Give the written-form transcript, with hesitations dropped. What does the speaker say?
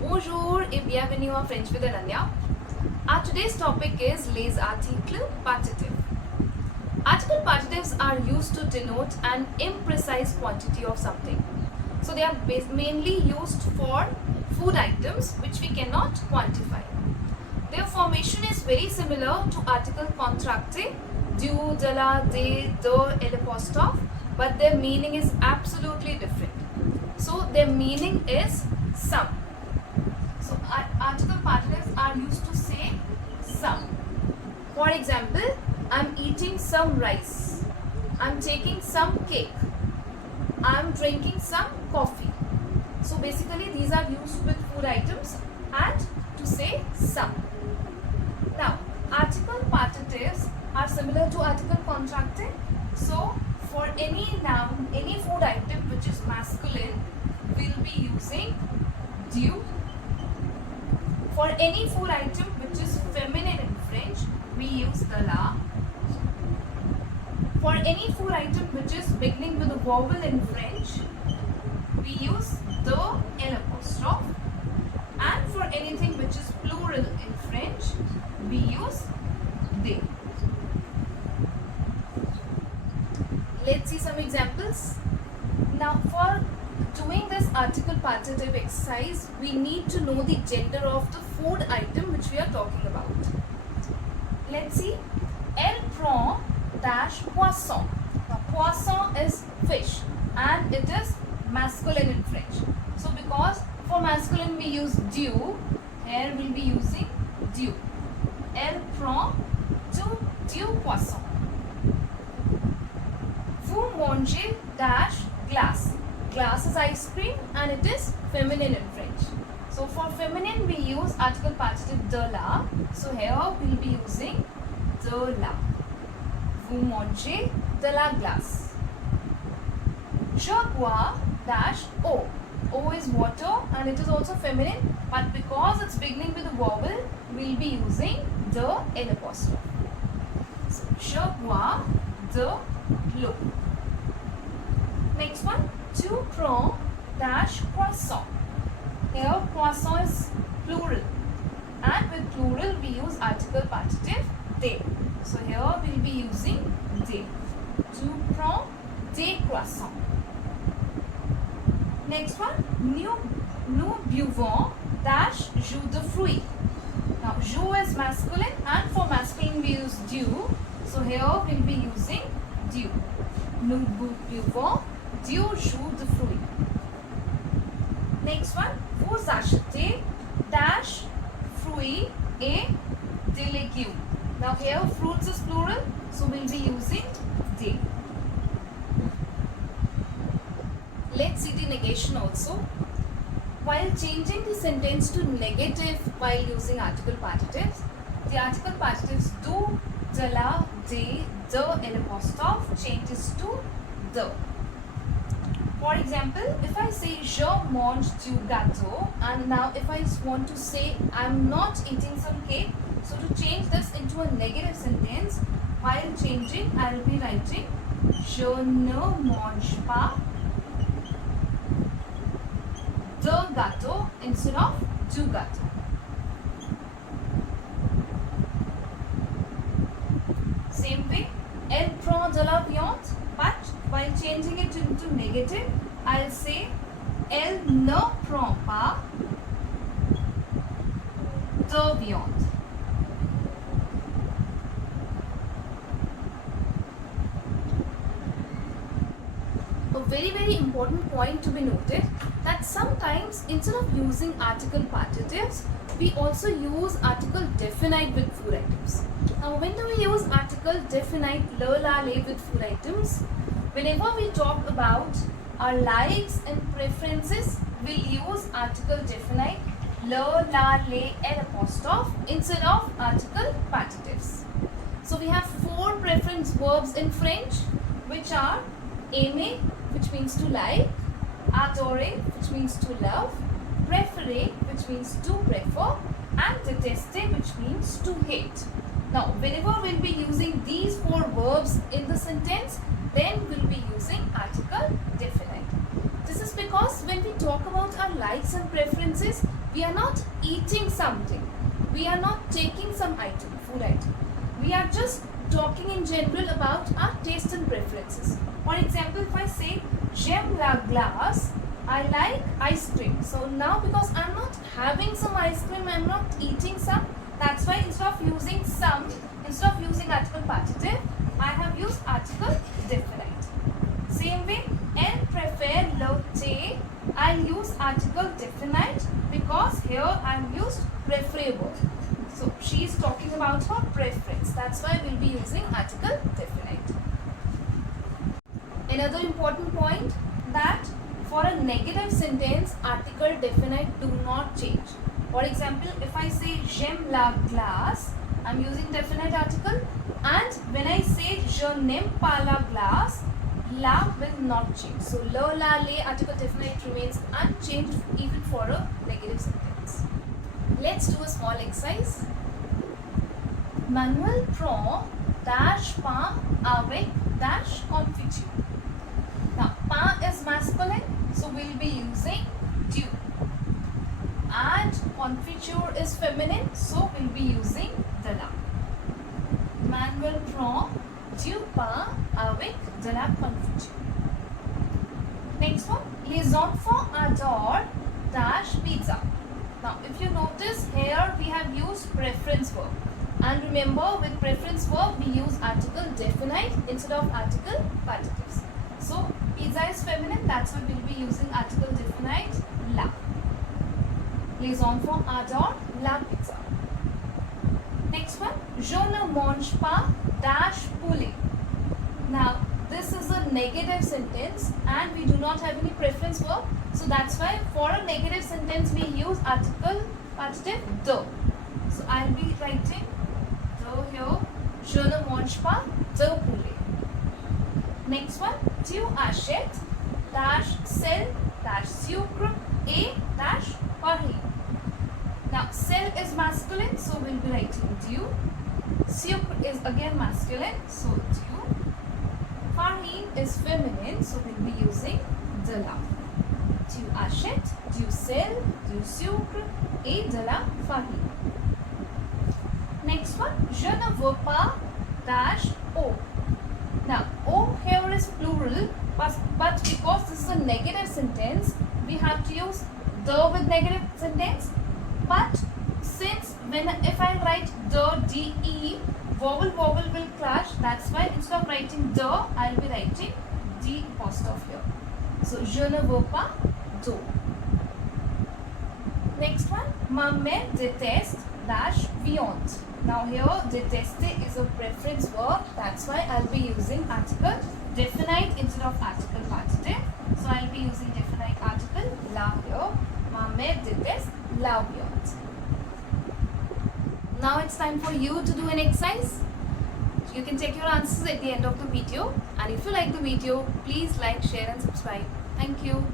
Bonjour et bienvenue en French with Ananya. Our today's topic is les articles partitifs. Article partitifs are used to denote an imprecise quantity of something. So they are mainly used for food items which we cannot quantify. Their formation is very similar to article contracté, du, de la, de, et l'apostrophe, but their meaning is absolutely different. So their meaning is some. So article partitifs are used to say some. For example, I'm eating some rice. I'm taking some cake. I'm drinking some coffee. So basically these are used with food items and to say some. Now article partitifs are similar to article contracté. So for any noun, any food item which is masculine, we'll be using du. For any food item which is feminine in French, we use de la. For any food item which is beginning with a vowel in French, we use the l'apostrophe. And for anything which is plural in French, we use they. Let's see some examples. Now for doing this article partitive exercise, we need to know the gender of the food item which we are talking about. Let's see. Elle prend dash poisson. Now poisson is fish and it is masculine in French. So because for masculine we use du, here we'll be using du. Elle prend du poisson. Vous mangez dash glace. Glass is ice cream and it is feminine in French. So for feminine we use article partitive de la. So here we'll be using de la. Vous mangez de la glace. Je bois dash eau. Eau is water and it is also feminine, but because it's beginning with a vowel, we'll be using de l'apostrophe. So je bois de l'eau. Next one. Tu prends dash poisson. Here poisson is plural and with plural we use article partitive des. So here we will be using des. Tu prends des croissants. Next one, nous buvons dash jus de fruits. Now jus is masculine and for masculine we use du. So here we will be using du. Nous buvons du jus de fruits. Next one, vous achetez dash fruits et des légumes. Now here fruits is plural, so we'll be using des. Let's see the negation also. While changing the sentence to negative while using article partitifs, the article partitifs du, de la, de l'apostrophe changes to the. For example, if I say je mange du gâteau and now if I want to say I'm not eating some cake, so to change this into a negative sentence, while changing I will be writing je ne mange pas de gâteau instead of du gâteau. Same way, elle prend de la viande, but while changing it into negative, I'll say elle ne prend pas de viande. A very important point to be noted that sometimes instead of using article partitifs, we also use article definite with food items. Now when do we use article definite le, la, le with food items? Whenever we talk about our likes and preferences, we'll use article definite le, la, le, l'apostrophe instead of article partitifs. So we have four preference verbs in French which are aimer, which means to like, adorer, which means to love, préférer, which means to prefer, and détester, which means to hate. Now, whenever we'll be using these four verbs in the sentence, then we'll be using article definite. This is because when we talk about our likes and preferences, we are not eating something. We are not taking some item, food item. We are just talking in general about our taste and preferences. For example, if I say, j'aime la glace, I like ice cream. So now because I'm not having some ice cream, I'm not eating some. That's why instead of using some, instead of using article partitive, I have used article definite. Same way, elle préfère le thé, I'll use article definite because here I'm used preferable. So she is talking about her preference. That's why we'll be using article definite. Another important point that for a negative sentence, article definite do not change. For example, if I say j'aime la glace, I'm using definite article, and when I say je n'aime pas la glace, la will not change. So le, la, le article definite remains unchanged even for a negative sentence. Let's do a small exercise. Manuel prend dash pain avec dash confiture. Now pain is masculine, so we'll be using du. And confiture is feminine, so we'll be using de la. Manuel prend du pain avec de la confiture. Next one, les enfants adorent dash pizza. Now if you notice here we have used preference verb, and remember with preference verb we use article definite instead of article partitifs. So pizza is feminine, that's why we'll be using article definite la. Les enfants adorent la pizza. Next one, je ne mange pas dash poulet. Now this is a negative sentence and we do not have any preference verb. So that's why for a negative sentence we use article partitive de. So I'll be writing de here. Je ne mange pas de poulet. Next one, tu achètes dash sel dash sucre et dash farine. Now sel is masculine, so we'll be writing du. Sucre is again masculine, so du. Farine is feminine, so we'll be using de la. Tu achètes du sel, du sucre et de la farine. Next one, je ne veux pas dash eau. Now eau here is plural, but because this is a negative sentence, we have to use the with negative sentence. But since if I write the de, vowel will clash. That's why instead of writing the, I'll be writing the apostrophe here. So je ne veux pas d'eau. Next one, ma mère déteste dash viande. Now here détester is a preference verb. That's why I'll be using article definite instead of article partitive. So I'll be using definite article la here. Ma mère déteste la viande. Now it's time for you to do an exercise. You can check your answers at the end of the video. And if you like the video, please like, share and subscribe. Thank you.